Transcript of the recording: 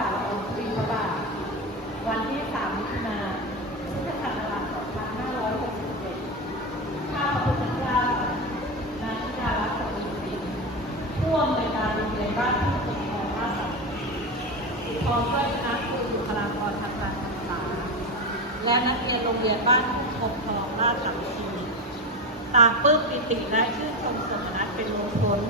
ฝ่าละอองธุลีพระบาทวันที่3 มิถุนายน พุทธศักราช 2561 ข้าพระพุทธเจ้า นาธิดารัตน์ สกุลสินผู้อำนวยการโรงเรียนบ้านทุ่งปกครองราชสัมพันธ์พร้อมด้วยคณะครูบุคลากรทางการศึกษาและนักเรียนโรงเรียนบ้านทุ่งปกครองราชสัมพันธ์ต่างปลื้มปิติและชื่นชมสมณัตเป็นล้นพ้น